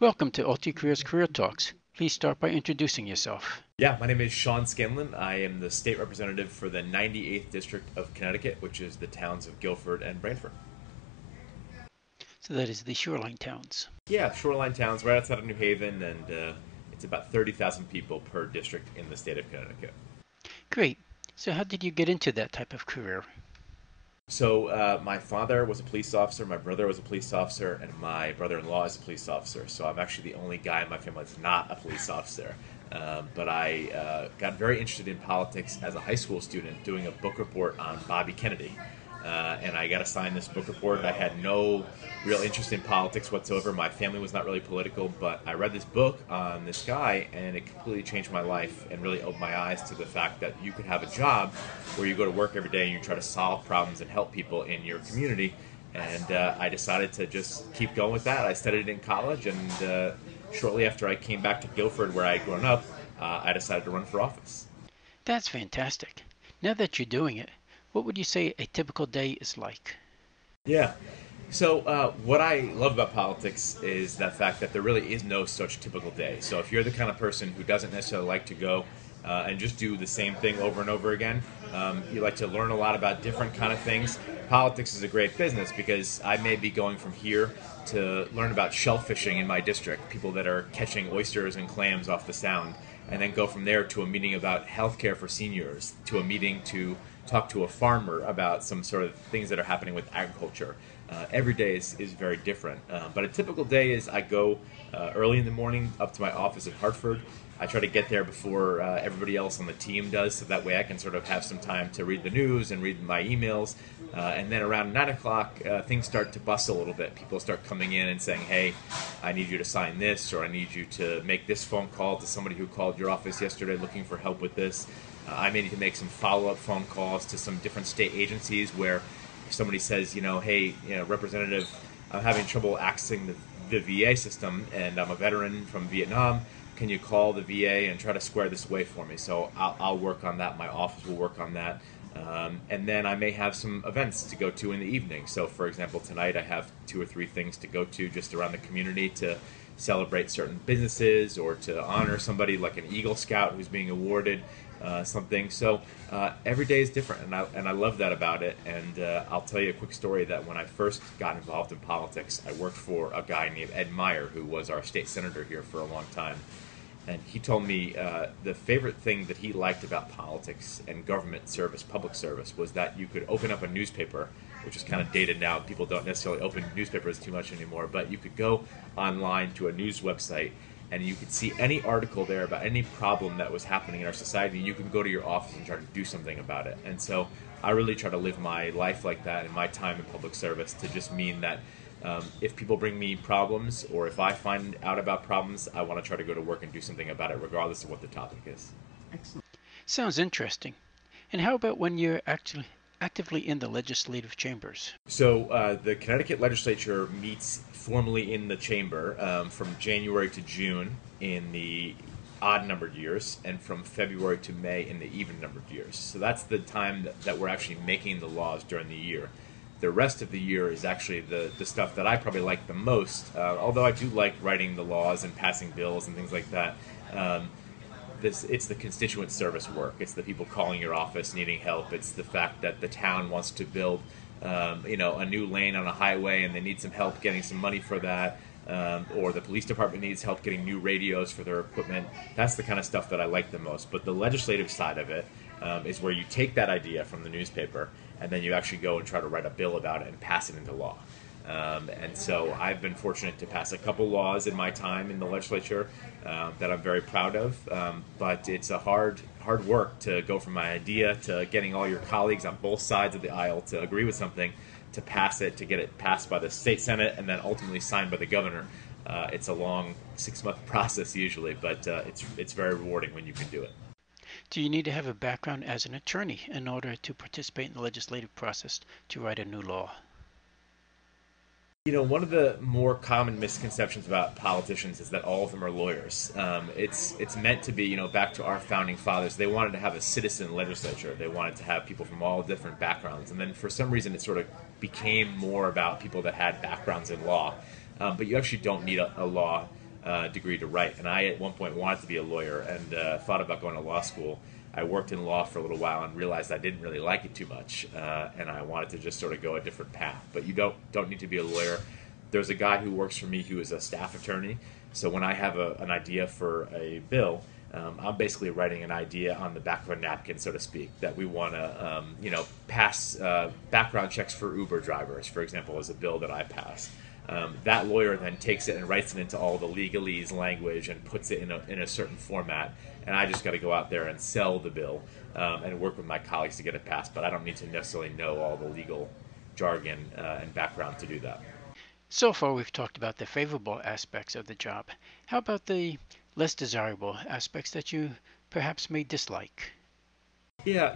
Welcome to UltiCareer's Career Talks. Please start by introducing yourself. Yeah, my name is Sean Scanlon. I am the state representative for the 98th District of Connecticut, which is the towns of Guilford and Brantford. So that is the shoreline towns. Yeah, shoreline towns right outside of New Haven, and it's about 30,000 people per district in the state of Connecticut. Great. So how did you get into that type of career? So my father was a police officer, my brother was a police officer, and my brother-in-law is a police officer. So I'm actually the only guy in my family that's not a police officer. But I got very interested in politics as a high school student doing a book report on Bobby Kennedy. And I got assigned this book report. I had no real interest in politics whatsoever. My family was not really political, but I read this book on this guy, and it completely changed my life and really opened my eyes to the fact that you could have a job where you go to work every day and you try to solve problems and help people in your community. And I decided to just keep going with that. I studied in college, and shortly after I came back to Guilford, where I had grown up, I decided to run for office. That's fantastic. Now that you're doing it, what would you say a typical day is like? Yeah. So, what I love about politics is that fact that there really is no such typical day. So, if you're the kind of person who doesn't necessarily like to go and just do the same thing over and over again, you like to learn a lot about different kind of things. Politics is a great business because I may be going from here to learn about shellfishing in my district, people that are catching oysters and clams off the Sound, and then go from there to a meeting about healthcare for seniors, to a meeting to talk to a farmer about some sort of things that are happening with agriculture. Every day is very different. But a typical day is I go early in the morning up to my office in Hartford. I try to get there before everybody else on the team does, so that way I can sort of have some time to read the news and read my emails. And then around 9 o'clock, things start to bustle a little bit. People start coming in and saying, hey, I need you to sign this, or I need you to make this phone call to somebody who called your office yesterday looking for help with this. I may need to make some follow-up phone calls to some different state agencies where if somebody says, hey, Representative, I'm having trouble accessing the VA system, and I'm a veteran from Vietnam. Can you call the VA and try to square this away for me? So I'll work on that. My office will work on that. And then I may have some events to go to in the evening. So, for example, tonight I have 2 or 3 things to go to just around the community to celebrate certain businesses or to honor somebody like an Eagle Scout who's being awarded something. So every day is different, and I love that about it. And I'll tell you a quick story that when I first got involved in politics, I worked for a guy named Ed Meyer, who was our state senator here for a long time. And he told me the favorite thing that he liked about politics and government service, public service, was that you could open up a newspaper, which is kind of dated now. People don't necessarily open newspapers too much anymore, but you could go online to a news website and you could see any article there about any problem that was happening in our society. You can go to your office and try to do something about it. And so I really try to live my life like that in my time in public service to just mean that if people bring me problems or if I find out about problems, I want to try to go to work and do something about it regardless of what the topic is. Sounds interesting. And how about when you're actually actively in the legislative chambers? So the Connecticut legislature meets formally in the chamber from January to June in the odd numbered years and from February to May in the even numbered years. So that's the time that we're actually making the laws during the year. The rest of the year is actually the stuff that I probably like the most, although I do like writing the laws and passing bills and things like that. Um, it's the constituent service work. It's the people calling your office needing help. It's the fact that the town wants to build, a new lane on a highway and they need some help getting some money for that. Or the police department needs help getting new radios for their equipment. That's the kind of stuff that I like the most. But the legislative side of it is where you take that idea from the newspaper and then you actually go and try to write a bill about it and pass it into law. And so I've been fortunate to pass a couple laws in my time in the legislature that I'm very proud of. But it's a hard work to go from my idea to getting all your colleagues on both sides of the aisle to agree with something, to pass it, to get it passed by the state senate, and then ultimately signed by the governor. It's a long 6-month process usually, but it's very rewarding when you can do it. Do you need to have a background as an attorney in order to participate in the legislative process to write a new law? One of the more common misconceptions about politicians is that all of them are lawyers. It's meant to be, back to our founding fathers. They wanted to have a citizen legislature. They wanted to have people from all different backgrounds. And then for some reason, it sort of became more about people that had backgrounds in law. But you actually don't need a law degree to write. And I, at one point, wanted to be a lawyer and thought about going to law school. I worked in law for a little while and realized I didn't really like it too much, and I wanted to just sort of go a different path. But you don't need to be a lawyer. There's a guy who works for me who is a staff attorney. So when I have an idea for a bill, I'm basically writing an idea on the back of a napkin, so to speak, that we want to, pass background checks for Uber drivers, for example, is a bill that I pass. That lawyer then takes it and writes it into all the legalese language and puts it in a certain format, and I just got to go out there and sell the bill and work with my colleagues to get it passed. But I don't need to necessarily know all the legal jargon and background to do that. So far, we've talked about the favorable aspects of the job. How about the less desirable aspects that you perhaps may dislike? Yeah,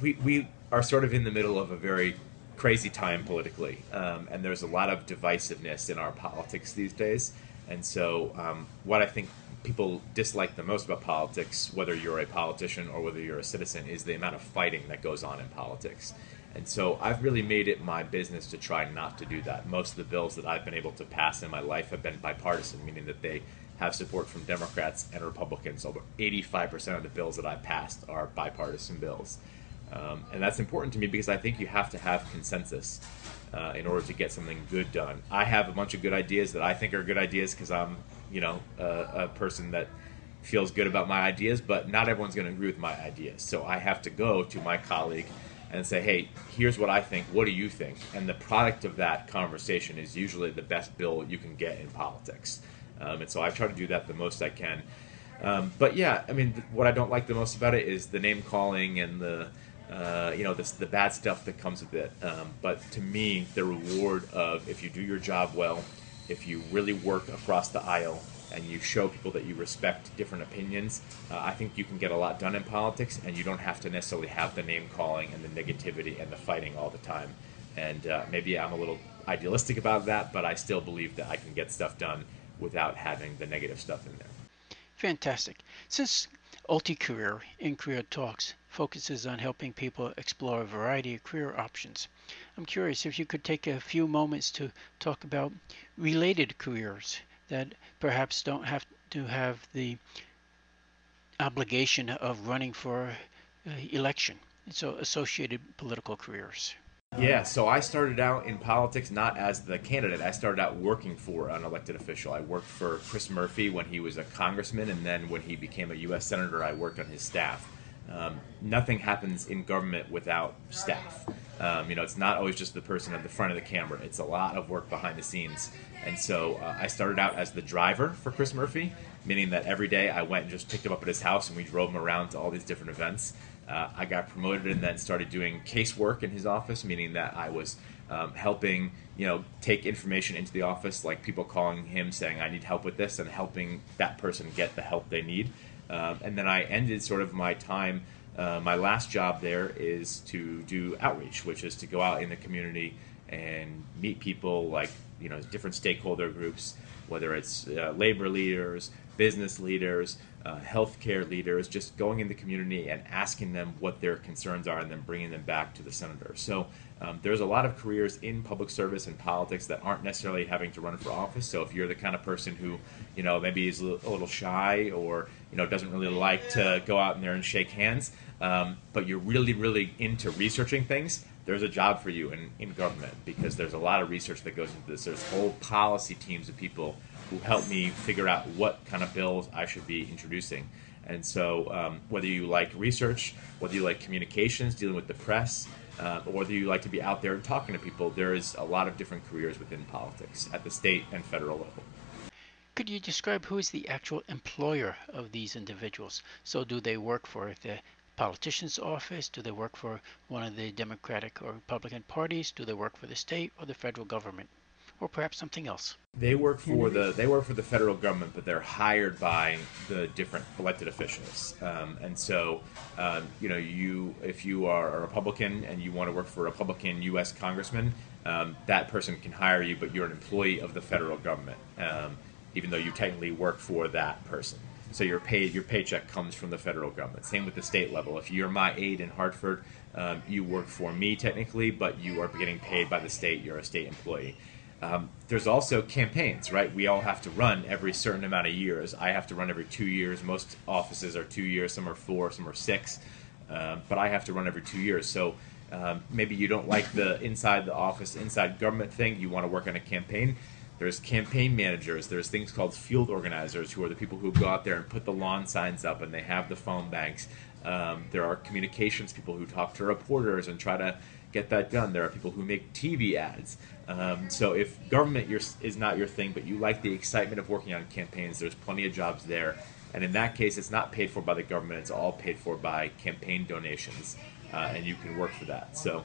we are sort of in the middle of a very crazy time politically, and there's a lot of divisiveness in our politics these days. And so, what I think people dislike the most about politics, whether you're a politician or whether you're a citizen, is the amount of fighting that goes on in politics. And so I've really made it my business to try not to do that. Most of the bills that I've been able to pass in my life have been bipartisan, meaning that they have support from Democrats and Republicans. Over 85% of the bills that I've passed are bipartisan bills. And that's important to me because I think you have to have consensus in order to get something good done. I have a bunch of good ideas that I think are good ideas because I'm, a person that feels good about my ideas, but not everyone's going to agree with my ideas. So I have to go to my colleague and say, hey, here's what I think. What do you think? And the product of that conversation is usually the best bill you can get in politics. And so I try to do that the most I can. But yeah, I mean, what I don't like the most about it is the name calling and the bad stuff that comes with it. But to me, the reward of if you do your job well, if you really work across the aisle, and you show people that you respect different opinions, I think you can get a lot done in politics, and you don't have to necessarily have the name calling and the negativity and the fighting all the time. And maybe I'm a little idealistic about that, but I still believe that I can get stuff done without having the negative stuff in there. Fantastic. Since UltiCareer in Career Talks focuses on helping people explore a variety of career options, I'm curious if you could take a few moments to talk about related careers that perhaps don't have to have the obligation of running for election, so associated political careers. Yeah, so I started out in politics not as the candidate. I started out working for an elected official. I worked for Chris Murphy when he was a congressman, and then when he became a U.S. senator, I worked on his staff. Nothing happens in government without staff. It's not always just the person at the front of the camera. It's a lot of work behind the scenes. And so I started out as the driver for Chris Murphy, meaning that every day I went and just picked him up at his house and we drove him around to all these different events. I got promoted and then started doing casework in his office, meaning that I was helping, take information into the office, like people calling him saying, I need help with this, and helping that person get the help they need. And then I ended sort of my time, my last job there is to do outreach, which is to go out in the community and meet people like, different stakeholder groups, whether it's labor leaders, business leaders, healthcare leaders, just going in the community and asking them what their concerns are and then bringing them back to the senator. So there's a lot of careers in public service and politics that aren't necessarily having to run for office. So if you're the kind of person who, maybe is a little shy or, doesn't really like to go out in there and shake hands, but you're really, really into researching things, there's a job for you in government because there's a lot of research that goes into this. There's whole policy teams of people who help me figure out what kind of bills I should be introducing. And so whether you like research, whether you like communications, dealing with the press, or whether you like to be out there and talking to people, there is a lot of different careers within politics at the state and federal level. Could you describe who is the actual employer of these individuals? So do they work for the politician's office? Do they work for one of the Democratic or Republican parties? Do they work for the state or the federal government? Or perhaps something else? They work for the federal government, but they're hired by the different elected officials. And so, if you are a Republican and you want to work for a Republican U.S. congressman, that person can hire you, but you're an employee of the federal government, even though you technically work for that person. So your paycheck comes from the federal government. Same with the state level. If you're my aide in Hartford, you work for me technically, but you are getting paid by the state. You're a state employee. There's also campaigns, right? We all have to run every certain amount of years. I have to run every 2 years. Most offices are 2 years. Some are 4, some are 6. But I have to run every 2 years. So maybe you don't like the inside the office, inside government thing. You want to work on a campaign. There's campaign managers. There's things called field organizers, who are the people who go out there and put the lawn signs up, and they have the phone banks. There are communications people who talk to reporters and try to get that done. There are people who make TV ads. So if government is not your thing, but you like the excitement of working on campaigns, there's plenty of jobs there. And in that case, it's not paid for by the government. It's all paid for by campaign donations, and you can work for that. So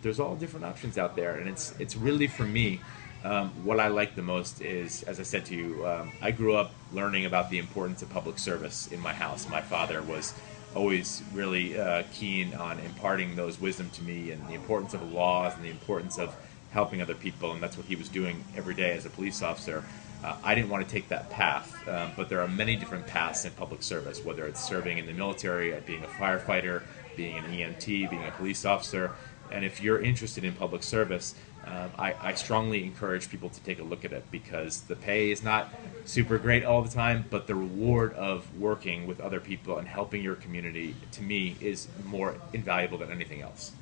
there's all different options out there, and it's really, for me, what I like the most is, as I said to you, I grew up learning about the importance of public service in my house. My father was always really keen on imparting those wisdom to me, and the importance of laws and the importance of helping other people, and that's what he was doing every day as a police officer. I didn't want to take that path, but there are many different paths in public service, whether it's serving in the military, being a firefighter, being an EMT, being a police officer. And if you're interested in public service, I strongly encourage people to take a look at it, because the pay is not super great all the time, but the reward of working with other people and helping your community, to me, is more invaluable than anything else.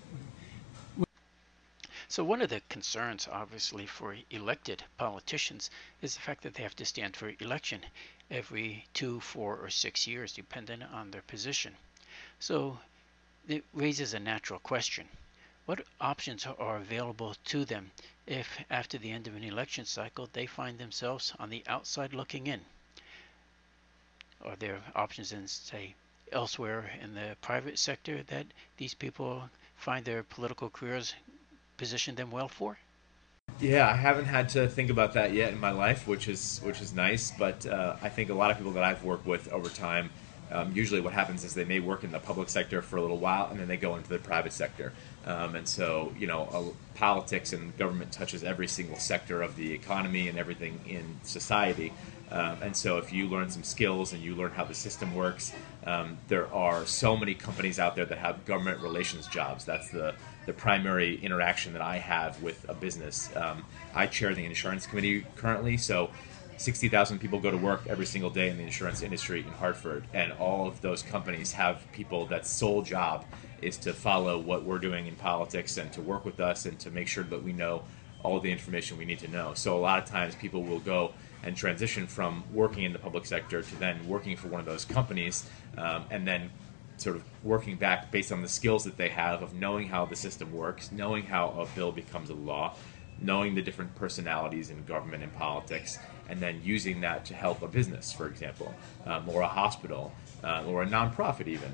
So one of the concerns, obviously, for elected politicians is the fact that they have to stand for election every 2, 4, or 6 years, depending on their position. So it raises a natural question. What options are available to them if, after the end of an election cycle, they find themselves on the outside looking in? Are there options in, say, elsewhere in the private sector that these people find their political careers position them well for? Yeah, I haven't had to think about that yet in my life, which is nice. But I think a lot of people that I've worked with over time, usually what happens is they may work in the public sector for a little while, and then they go into the private sector. And so, politics and government touches every single sector of the economy and everything in society. And so if you learn some skills and you learn how the system works, there are so many companies out there that have government relations jobs. That's the primary interaction that I have with a business. I chair the insurance committee currently, so 60,000 people go to work every single day in the insurance industry in Hartford, and all of those companies have people that's sole job is to follow what we're doing in politics and to work with us and to make sure that we know all the information we need to know. So a lot of times people will go and transition from working in the public sector to then working for one of those companies, and then sort of working back based on the skills that they have of knowing how the system works, knowing how a bill becomes a law, knowing the different personalities in government and politics, and then using that to help a business, for example, or a hospital, or a nonprofit even.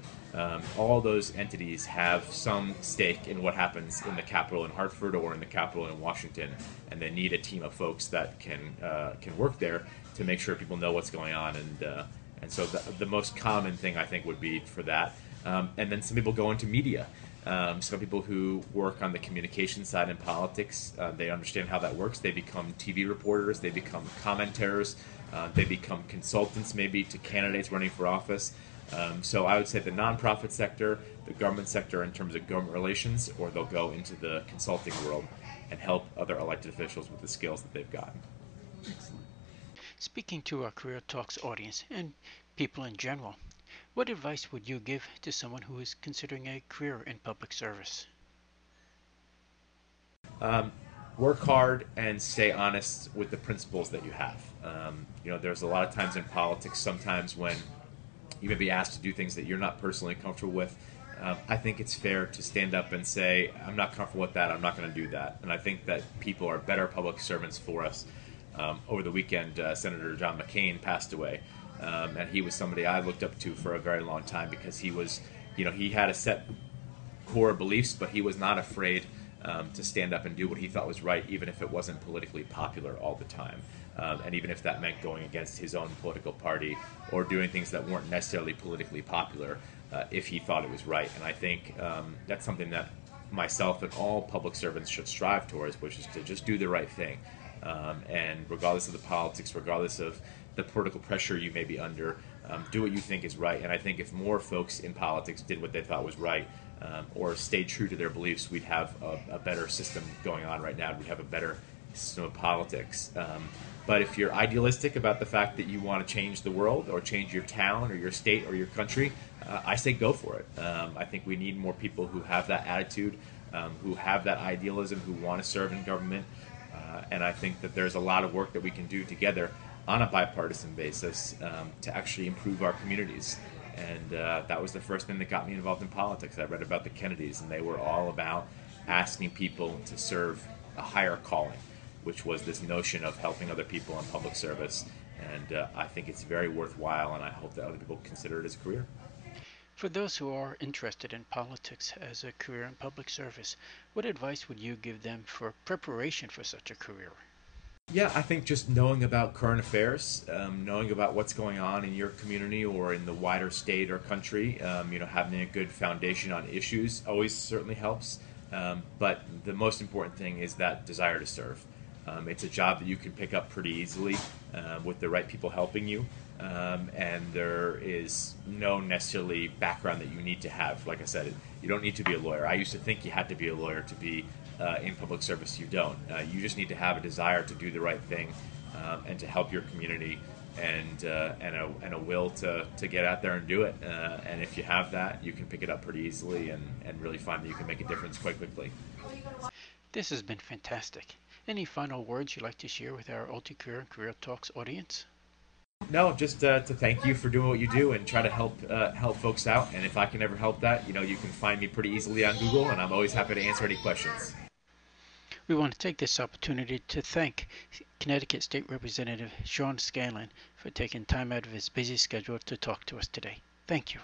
All those entities have some stake in what happens in the Capitol in Hartford or in the Capitol in Washington, and they need a team of folks that can work there to make sure people know what's going on. And so the most common thing, I think, would be for that. And then some people go into media. Some people who work on the communication side in politics, they understand how that works. They become TV reporters. They become commenters. They become consultants maybe to candidates running for office. So I would say the nonprofit sector, the government sector in terms of government relations, or they'll go into the consulting world and help other elected officials with the skills that they've gotten. Excellent. Speaking to our Career Talks audience and people in general, what advice would you give to someone who is considering a career in public service? Work hard and stay honest with the principles that you have. There's a lot of times in politics, sometimes when you may be asked to do things that you're not personally comfortable with. I think it's fair to stand up and say, I'm not comfortable with that, I'm not going to do that. And I think that people are better public servants for us. Over the weekend, Senator John McCain passed away. And he was somebody I looked up to for a very long time, because he was, he had a set core beliefs, but he was not afraid to stand up and do what he thought was right, even if it wasn't politically popular all the time. And even if that meant going against his own political party or doing things that weren't necessarily politically popular, if he thought it was right. And I think that's something that myself and all public servants should strive towards, which is to just do the right thing. And regardless of the politics, regardless of the political pressure you may be under, do what you think is right. And I think if more folks in politics did what they thought was right, or stayed true to their beliefs, we'd have a better system going on right now. We'd have a better system of politics. But if you're idealistic about the fact that you want to change the world or change your town or your state or your country, I say go for it. I think we need more people who have that attitude, who have that idealism, who want to serve in government. And I think that there's a lot of work that we can do together on a bipartisan basis to actually improve our communities. And that was the first thing that got me involved in politics. I read about the Kennedys, and they were all about asking people to serve a higher calling, which was this notion of helping other people in public service. And I think it's very worthwhile, and I hope that other people consider it as a career. For those who are interested in politics as a career in public service, what advice would you give them for preparation for such a career? Yeah, I think just knowing about current affairs, knowing about what's going on in your community or in the wider state or country, having a good foundation on issues always certainly helps. But the most important thing is that desire to serve. It's a job that you can pick up pretty easily with the right people helping you. And there is no necessarily background that you need to have. Like I said, you don't need to be a lawyer. I used to think you had to be a lawyer to be in public service. You don't. You just need to have a desire to do the right thing and to help your community and a will to get out there and do it. And if you have that, you can pick it up pretty easily and really find that you can make a difference quite quickly. This has been fantastic. Any final words you'd like to share with our UltiCareer and Career Talks audience? No, just to thank you for doing what you do and try to help folks out. And if I can ever help that, you can find me pretty easily on Google, and I'm always happy to answer any questions. We want to take this opportunity to thank Connecticut State Representative Sean Scanlon for taking time out of his busy schedule to talk to us today. Thank you.